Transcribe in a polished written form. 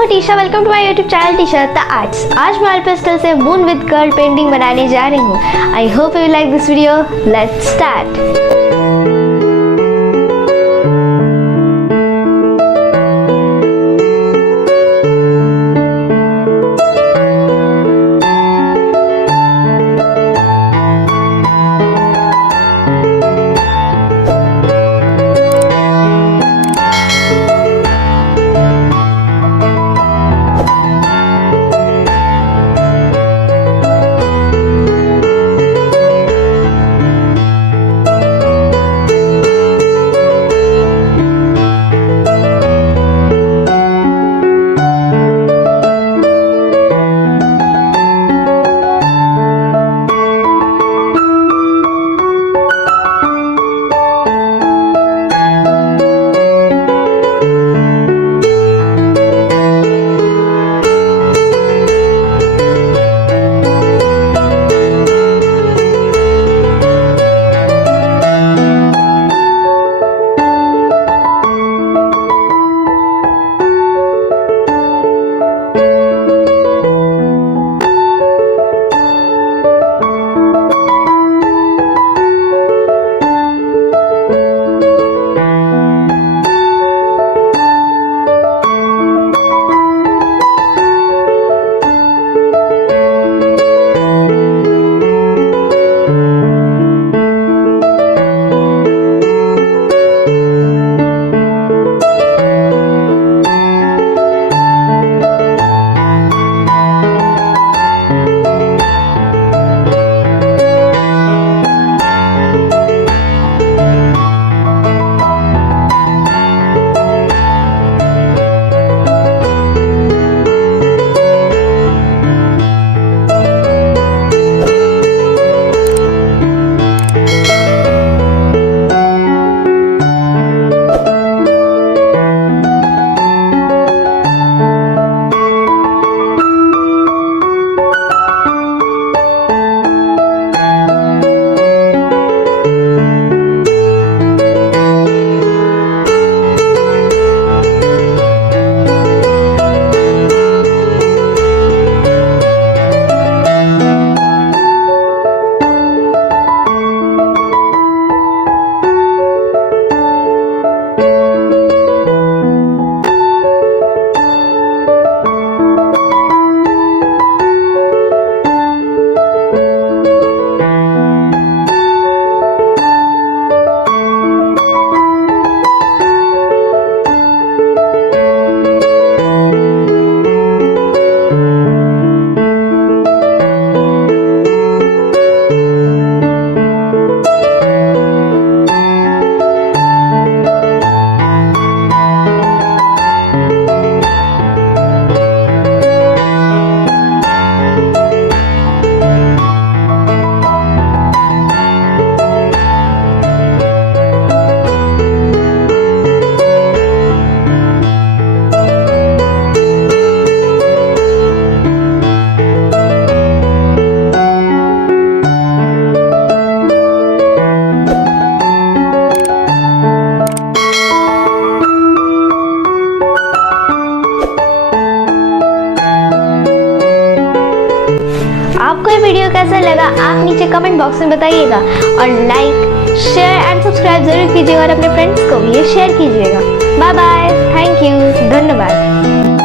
हूँ Tisha, welcome to my YouTube channel Tisha the arts. आज मैं ऑयल पेस्टल से मून विद गर्ल पेंटिंग बनाने जा रही हूँ। I hope you like this video. Let's start. आपको ये वीडियो कैसा लगा आप नीचे कमेंट बॉक्स में बताइएगा और लाइक शेयर एंड सब्सक्राइब जरूर कीजिएगा और अपने फ्रेंड्स को भी ये शेयर कीजिएगा। बाय बाय, थैंक यू, धन्यवाद।